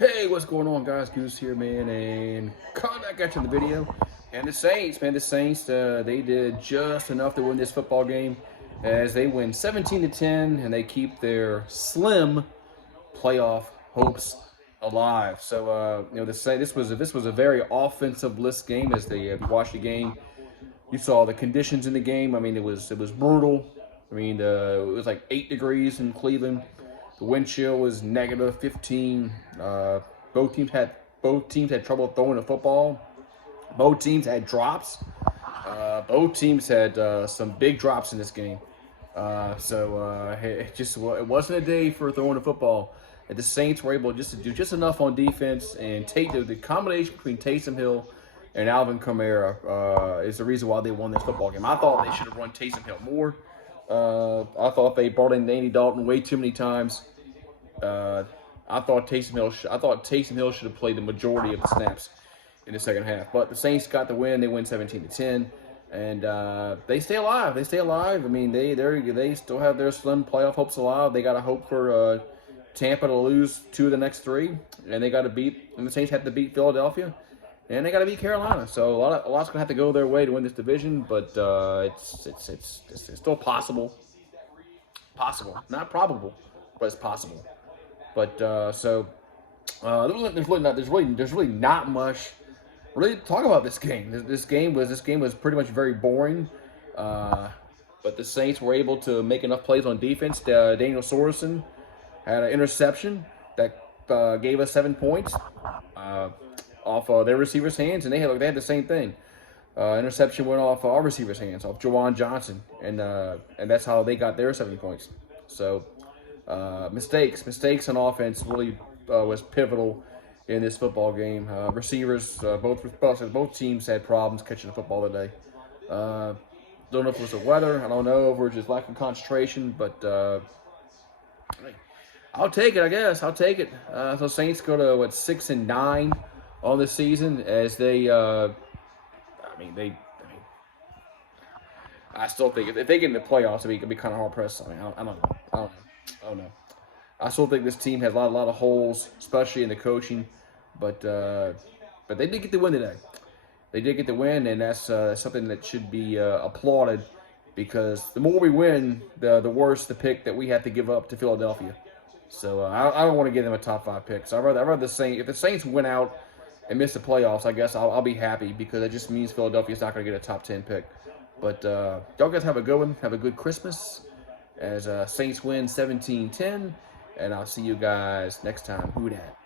Hey, what's going on, guys? Goose here, man, and coming back at you in the video. And the Saints, man, they did just enough to win this football game, as they win 17-10, and they keep their slim playoff hopes alive. So, this was a very offensive-less game. As they if you watched the game, you saw the conditions in the game. I mean, it was brutal. I mean, it was like 8 degrees in Cleveland. The wind chill was negative 15. Both teams had trouble throwing the football. Both teams had drops. Both teams had some big drops in this game. It wasn't a day for throwing the football. And the Saints were able just to do just enough on defense, and the combination between Taysom Hill and Alvin Kamara is the reason why they won this football game. I thought they should have run Taysom Hill more. I thought they brought in Andy Dalton way too many times. I thought Taysom Hill should have played the majority of the snaps in the second half. But the Saints got the win. They win 17-10, and they stay alive. They stay alive. I mean, they still have their slim playoff hopes alive. They got to hope for Tampa to lose 2 of the next 3, and the Saints have to beat Philadelphia, and they got to beat Carolina. So a lot's gonna have to go their way to win this division. But it's still possible. Not probable, but it's possible. But there's really not much really to talk about this game. This game was pretty much very boring. But the Saints were able to make enough plays on defense. Daniel Sorensen had an interception that gave us 7 points off their receivers' hands, and they had the same thing. Interception went off our receivers' hands, off Jawan Johnson, and that's how they got their 7 points. So mistakes on offense really was pivotal in this football game. Receivers, both teams had problems catching the football today. Don't know if it was the weather. I don't know if we're just lacking concentration, but I'll take it. I guess I'll take it. So Saints go to 6-9 on the season, as I still think if they get in the playoffs, it'd be kind of hard pressed. I don't know. I still think this team has a lot of holes, especially in the coaching. But they did get the win today. They did get the win, and that's something that should be applauded, because the more we win, the worse the pick that we have to give up to Philadelphia. So I don't want to give them a top 5 pick. So I'd rather the Saints. If the Saints win out and miss the playoffs, I guess I'll be happy, because it just means Philadelphia's not going to get a top 10 pick. But y'all guys have a good one. Have a good Christmas, as Saints win 17-10. And I'll see you guys next time. Who dat?